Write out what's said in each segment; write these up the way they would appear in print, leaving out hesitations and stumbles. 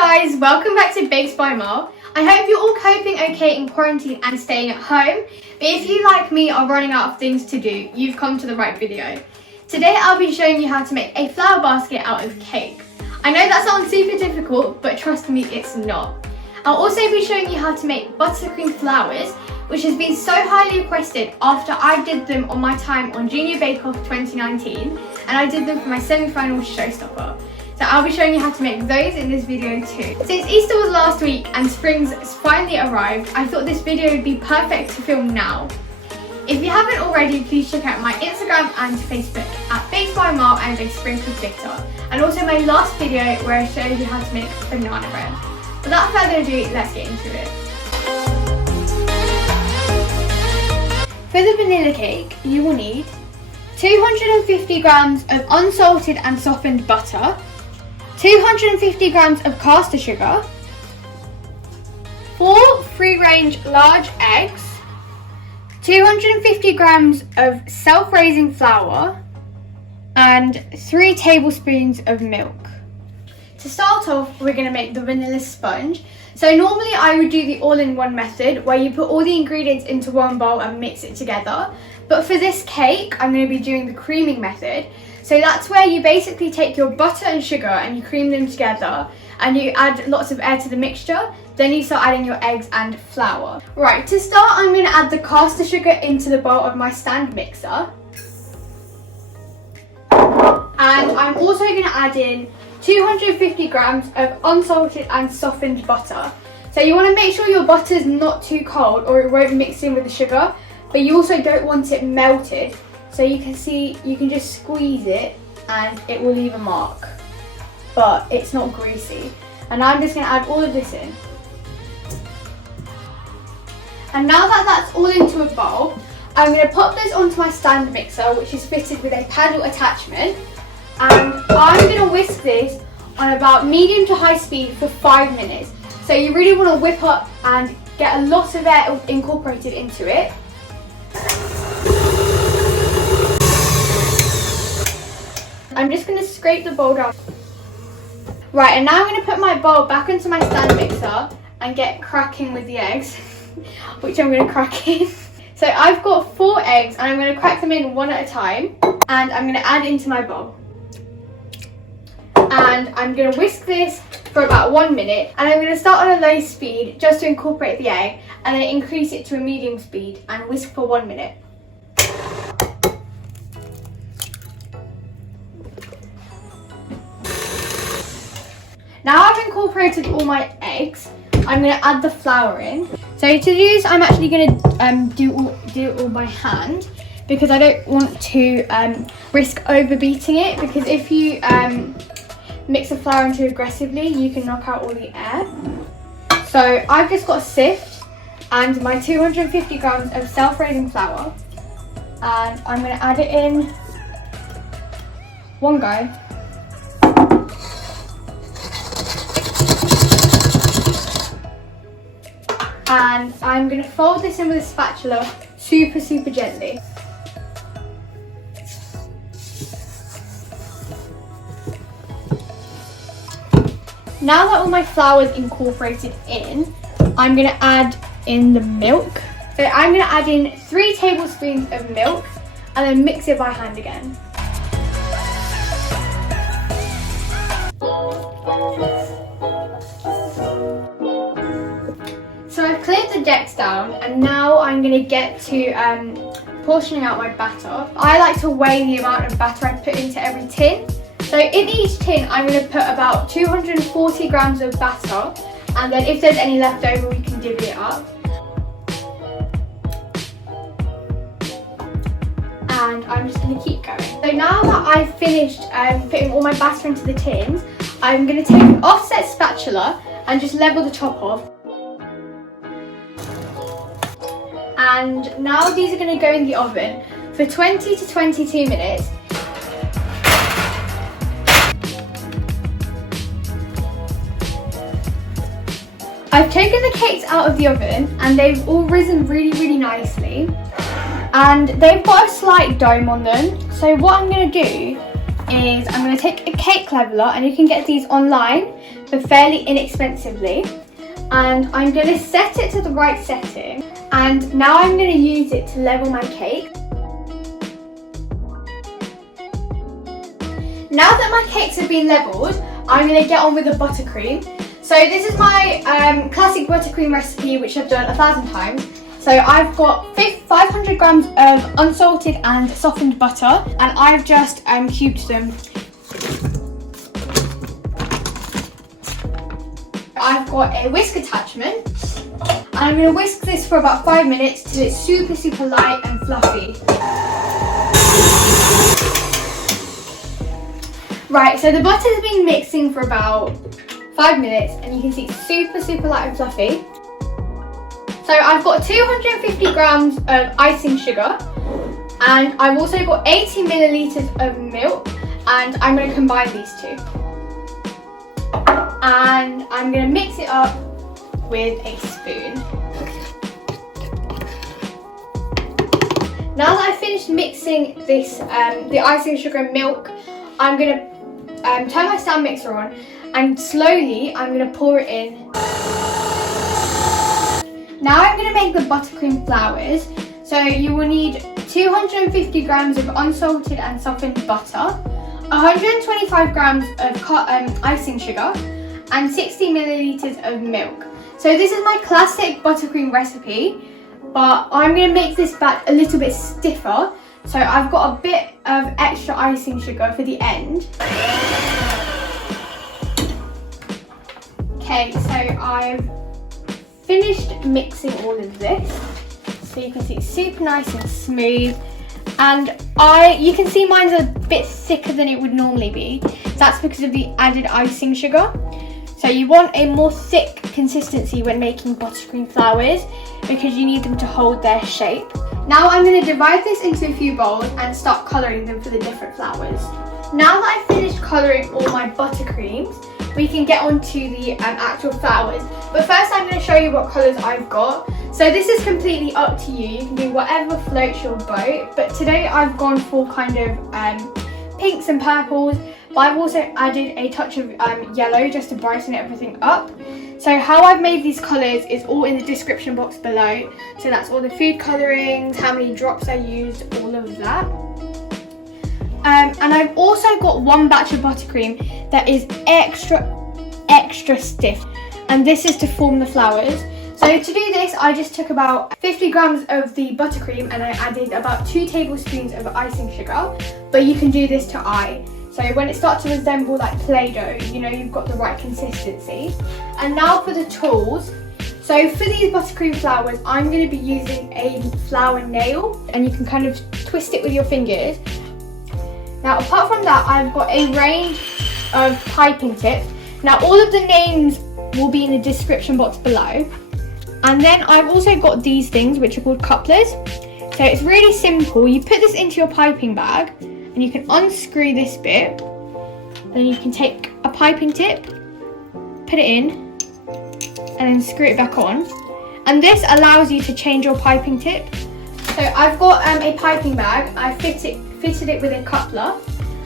guys, welcome back to Bakes by Amal. I hope you're all coping okay in quarantine and staying at home. But if you, like me, are running out of things to do, you've come to the right video. Today I'll be showing you how to make a flower basket out of cake. I know that sounds super difficult, but trust me, it's not. I'll also be showing you how to make buttercream flowers, which has been so highly requested after I did them on my time on Junior Bake Off 2019, and I did them for my semi-final showstopper. So I'll be showing you how to make those in this video too. Since Easter was last week and spring's finally arrived, I thought this video would be perfect to film now. If you haven't already, please check out my Instagram and Facebook at Bakes by Amal and a sprinkle of glitter. And also my last video where I showed you how to make banana bread. Without further ado, let's get into it. For the vanilla cake, you will need 250 grams of unsalted and softened butter, 250 grams of caster sugar, 4 free-range large eggs, 250 grams of self-raising flour, and 3 tablespoons of milk. To start off, we're going to make the vanilla sponge. So normally I would do the all-in-one method where you put all the ingredients into one bowl and mix it together. But for this cake, I'm going to be doing the creaming method. So that's where you basically take your butter and sugar and you cream them together and you add lots of air to the mixture. Then you start adding your eggs and flour. Right, to start, I'm going to add the caster sugar into the bowl of my stand mixer. And I'm also going to add in 250 grams of unsalted and softened butter. So you want to make sure your butter is not too cold or it won't mix in with the sugar, but you also don't want it melted. So you can see, you can just squeeze it and it will leave a mark, but it's not greasy. And now I'm just going to add all of this in. And now that that's all into a bowl, I'm going to pop this onto my stand mixer, which is fitted with a paddle attachment. And I'm going to whisk this on about medium to high speed for 5 minutes. So you really want to whip up and get a lot of air incorporated into it. I'm just going to scrape the bowl down. Right, and now I'm going to put my bowl back into my stand mixer and get cracking with the eggs, which I'm going to crack in. So I've got 4 eggs and I'm going to crack them in one at a time, and I'm going to add into my bowl. And I'm going to whisk this for about 1 minute, and I'm going to start on a low speed just to incorporate the egg, and then increase it to a medium speed and whisk for 1 minute. Now I've incorporated all my eggs, I'm going to add the flour in. So to do this, I'm actually going to do it all by hand, because I don't want to risk over beating it, because if you mix the flour in too aggressively, you can knock out all the air. So I've just got a sift and my 250 grams of self-raising flour, and I'm going to add it in one go. And I'm going to fold this in with a spatula super gently. Now that all my flour is incorporated in, I'm going to add in the milk. So I'm going to add in 3 tablespoons of milk and then mix it by hand again. So I've cleared the decks down, and now I'm going to get to portioning out my batter. I like to weigh the amount of batter I put into every tin. So in each tin, I'm going to put about 240 grams of batter, and then if there's any left over, we can divvy it up. And I'm just going to keep going. So now that I've finished putting all my batter into the tins, I'm going to take an offset spatula and just level the top off. And now these are going to go in the oven for 20 to 22 minutes. I've taken the cakes out of the oven and they've all risen really nicely, and they've got a slight dome on them. So what I'm going to do is I'm going to take a cake leveler, and you can get these online for fairly inexpensively. And I'm going to set it to the right setting. And now I'm going to use it to level my cake. Now that my cakes have been leveled, I'm going to get on with the buttercream. So this is my classic buttercream recipe, which I've done 1,000 times. So I've got 500 grams of unsalted and softened butter, and I've just cubed them. I've got a whisk attachment, and I'm going to whisk this for about 5 minutes till it's super light and fluffy. Right, so the butter's been mixing for about 5 minutes, and you can see it's super light and fluffy. So I've got 250 grams of icing sugar, and I've also got 80 millilitres of milk, and I'm going to combine these two. And I'm going to mix it up with a spoon. Now that I've finished mixing this, the icing sugar and milk, I'm going to turn my stand mixer on, and slowly I'm going to pour it in. Now I'm going to make the buttercream flowers. So you will need 250 grams of unsalted and softened butter, 125 grams of icing sugar, and 60 millilitres of milk. So this is my classic buttercream recipe, but I'm going to make this back a little bit stiffer. So I've got a bit of extra icing sugar for the end. Okay, so I've finished mixing all of this. So you can see it's super nice and smooth. And you can see mine's a bit thicker than it would normally be. That's because of the added icing sugar. So you want a more thick consistency when making buttercream flowers because you need them to hold their shape. Now I'm going to divide this into a few bowls and start colouring them for the different flowers. Now that I've finished colouring all my buttercreams, we can get on to the actual flowers. But first I'm going to show you what colours I've got. So this is completely up to you. You can do whatever floats your boat. But today I've gone for kind of pinks and purples. But I've also added a touch of yellow just to brighten everything up. So how I've made these colours is all in the description box below. So that's all the food colourings, how many drops I used, all of that. And I've also got one batch of buttercream that is extra stiff. And this is to form the flowers. So to do this, I just took about 50 grams of the buttercream and I added about 2 tablespoons of icing sugar. But you can do this to eye. So when it starts to resemble like Play-Doh, you know you've got the right consistency. And now for the tools. So for these buttercream flowers, I'm going to be using a flower nail, and you can kind of twist it with your fingers. Now apart from that, I've got a range of piping tips. Now all of the names will be in the description box below. And then I've also got these things which are called cuplus. So it's really simple. You put this into your piping bag and you can unscrew this bit. Then you can take a piping tip, put it in, and then screw it back on. And this allows you to change your piping tip. So I've got a piping bag. I fitted it with a coupler,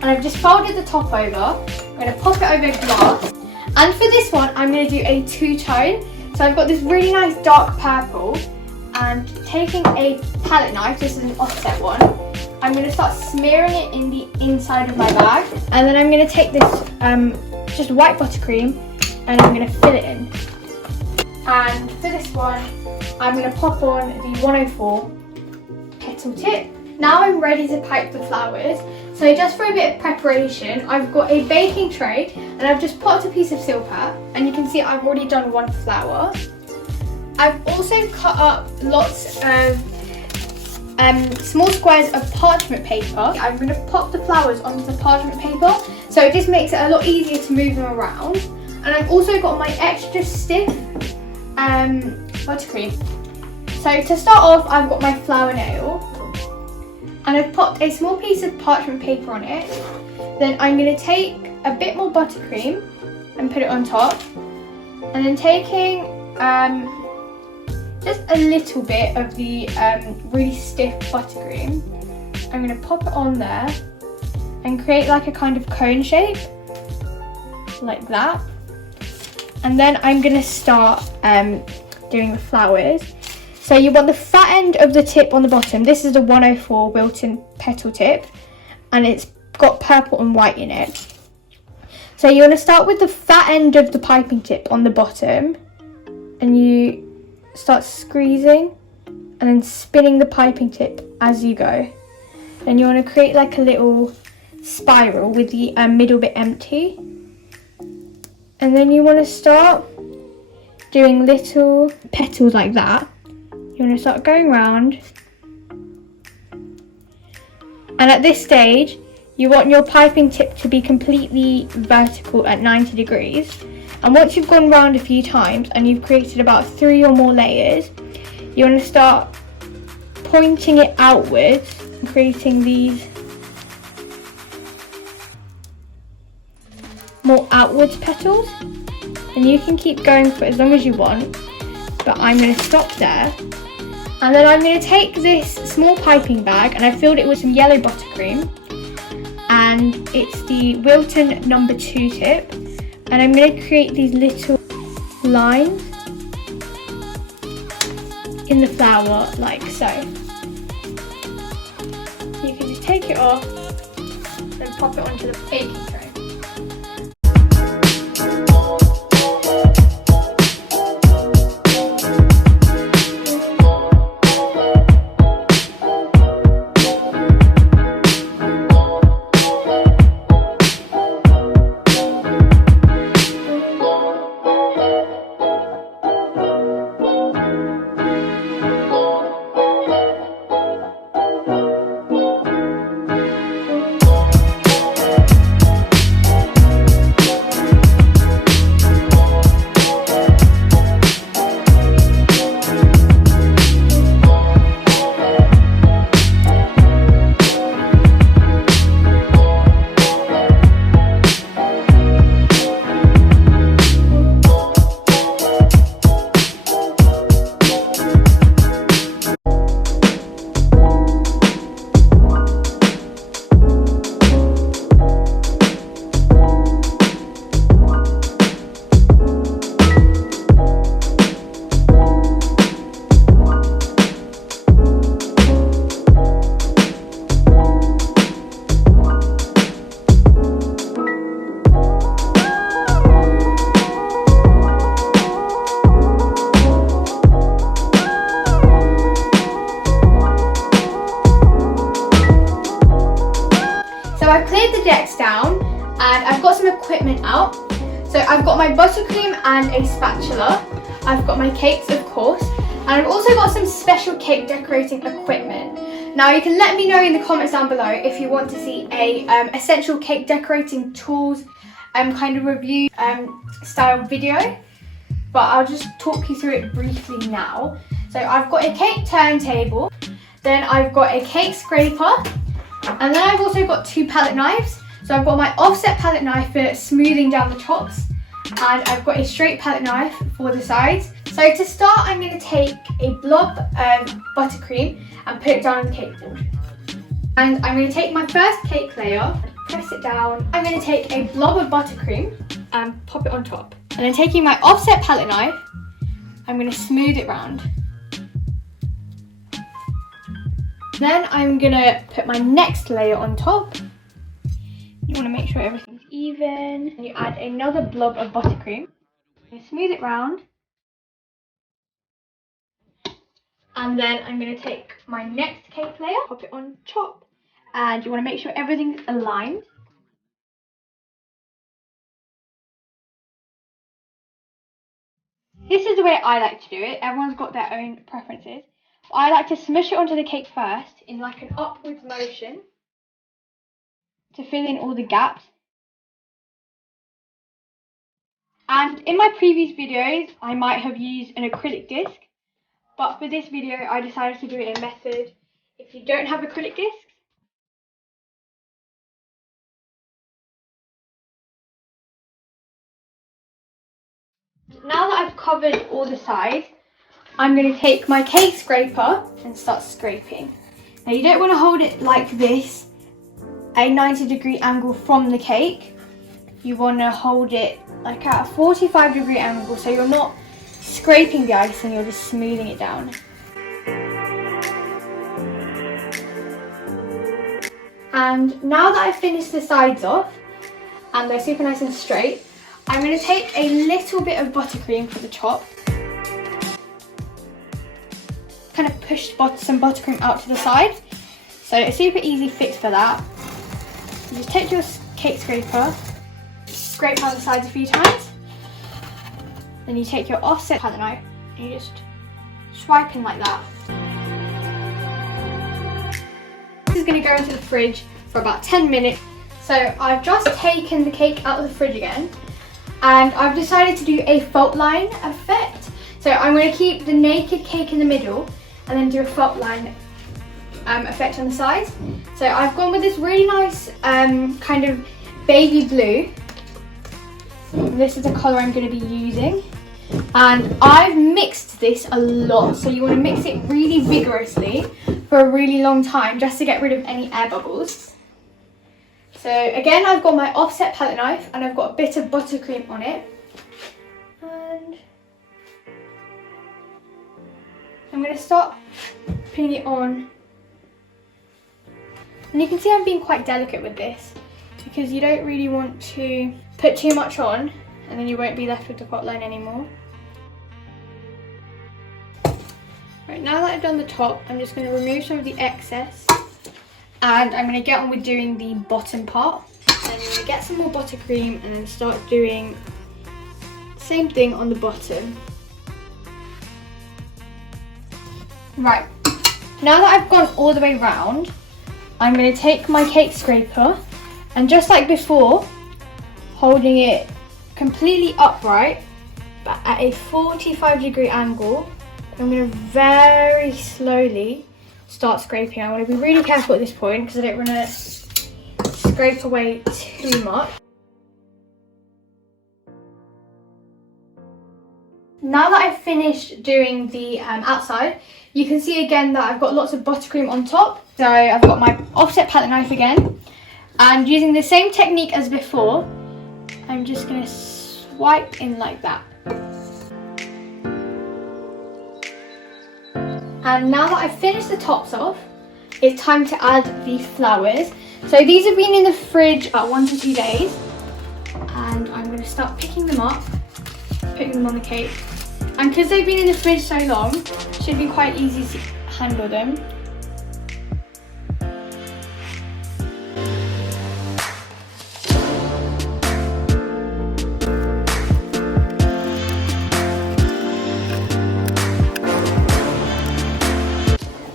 and I've just folded the top over. I'm going to pop it over glass. And for this one, I'm going to do a two-tone. So I've got this really nice dark purple, and taking a palette knife, this is an offset one, I'm going to start smearing it in the inside of my bag. And then I'm going to take this just white buttercream and I'm going to fill it in. And for this one, I'm going to pop on the 104 petal tip. Now I'm ready to pipe the flowers. So just for a bit of preparation, I've got a baking tray and I've just popped a piece of silver, and you can see I've already done one flower. I've also cut up lots of small squares of parchment paper. I'm going to pop the flowers onto the parchment paper, so it just makes it a lot easier to move them around. And I've also got my extra stiff buttercream. So to start off, I've got my flower nail, and I've popped a small piece of parchment paper on it. Then I'm going to take a bit more buttercream and put it on top, and then taking just a little bit of the really stiff buttercream, I'm going to pop it on there, and create like a kind of cone shape, like that. And then I'm gonna start doing the flowers. So you want the fat end of the tip on the bottom. This is the 104 Wilton petal tip, and it's got purple and white in it. So you want to start with the fat end of the piping tip on the bottom, and you start squeezing and then spinning the piping tip as you go. Then you want to create like a little spiral with the middle bit empty. And then you want to start doing little petals like that. You want to start going round. And at this stage, you want your piping tip to be completely vertical at 90 degrees. And once you've gone round a few times and you've created about 3 or more layers, you want to start pointing it outwards and creating these more outwards petals. And you can keep going for as long as you want, but I'm going to stop there. And then I'm going to take this small piping bag, and I filled it with some yellow buttercream, and it's the Wilton number 2 tip, and I'm going to create these little lines in the flower like so. You can just take it off and pop it onto the baking tray. So I've cleared the decks down and I've got some equipment out. So I've got my buttercream and a spatula. I've got my cakes, of course, and I've also got some special cake decorating equipment. Now you can let me know in the comments down below if you want to see a essential cake decorating tools kind of review style video, but I'll just talk you through it briefly now. So I've got a cake turntable, then I've got a cake scraper, and then I've also got 2 palette knives. So I've got my offset palette knife for smoothing down the tops, and I've got a straight palette knife for the sides. So to start, I'm going to take a blob of buttercream and put it down on the cake board. And I'm going to take my first cake layer, press it down. I'm going to take a blob of buttercream and pop it on top. And then taking my offset palette knife, I'm going to smooth it round. Then I'm going to put my next layer on top. You want to make sure everything's even. And you add another blob of buttercream. You smooth it round. And then I'm going to take my next cake layer, pop it on top. And you want to make sure everything's aligned. This is the way I like to do it. Everyone's got their own preferences. I like to smush it onto the cake first in like an upwards motion to fill in all the gaps. And in my previous videos, I might have used an acrylic disc, but for this video, I decided to do it in a method if you don't have acrylic discs. Now that I've covered all the sides, I'm going to take my cake scraper and start scraping. Now you don't want to hold it like this a 90-degree angle from the cake. You want to hold it like at a 45-degree angle, so you're not scraping the icing, you're just smoothing it down. And now that I've finished the sides off, and they're super nice and straight, I'm going to take a little bit of buttercream for the top. Kind of push some buttercream out to the side. So a super easy fix for that. You just take your cake scraper, scrape out the sides a few times. Then you take your offset palette knife and you just swipe in like that. This is going to go into the fridge for about 10 minutes. So I've just taken the cake out of the fridge again, and I've decided to do a fault line effect. So I'm going to keep the naked cake in the middle and then do a fault line effect on the sides. So I've gone with this really nice kind of baby blue. This is the colour I'm going to be using. And I've mixed this a lot, so you want to mix it really vigorously for a really long time just to get rid of any air bubbles. So again, I've got my offset palette knife and I've got a bit of buttercream on it. And I'm going to start putting it on. And you can see I'm being quite delicate with this because you don't really want to put too much on and then you won't be left with the fault line anymore. Right, now that I've done the top, I'm just going to remove some of the excess and I'm going to get on with doing the bottom part. And I'm going to get some more buttercream and then start doing the same thing on the bottom. Right, now that I've gone all the way round, I'm going to take my cake scraper and just like before, holding it completely upright but at a 45-degree angle, I'm going to very slowly start scraping. I want to be really careful at this point because I don't want to scrape away too much. Now that I've finished doing the outside, you can see again that I've got lots of buttercream on top. So I've got my offset palette knife again, and using the same technique as before, I'm just going to swipe in like that. And now that I've finished the tops off, it's time to add the flowers. So these have been in the fridge about 1 to 2 days, and I'm going to start picking them up, putting them on the cake. And because they've been in the fridge so long, it should be quite easy to handle them.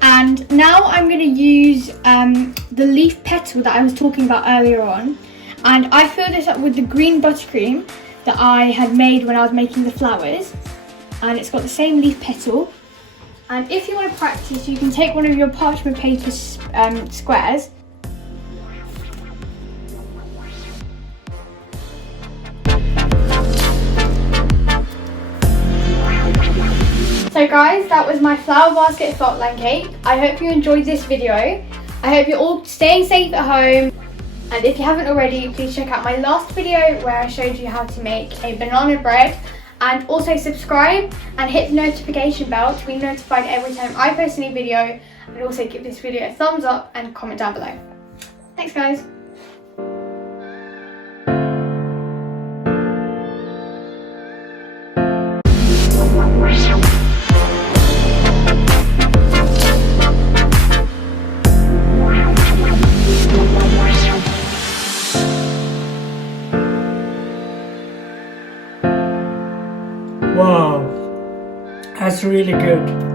And now I'm going to use the leaf petal that I was talking about earlier on. And I fill this up with the green buttercream that I had made when I was making the flowers. And it's got the same leaf petal. And if you want to practice, you can take one of your parchment paper squares. So guys, that was my flower basket fault line cake. I hope you enjoyed this video. I hope you're all staying safe at home. And if you haven't already, please check out my last video where I showed you how to make a banana bread. And also subscribe and hit the notification bell to be notified every time I post a new video. And also give this video a thumbs up and comment down below. Thanks guys. Wow, that's really good.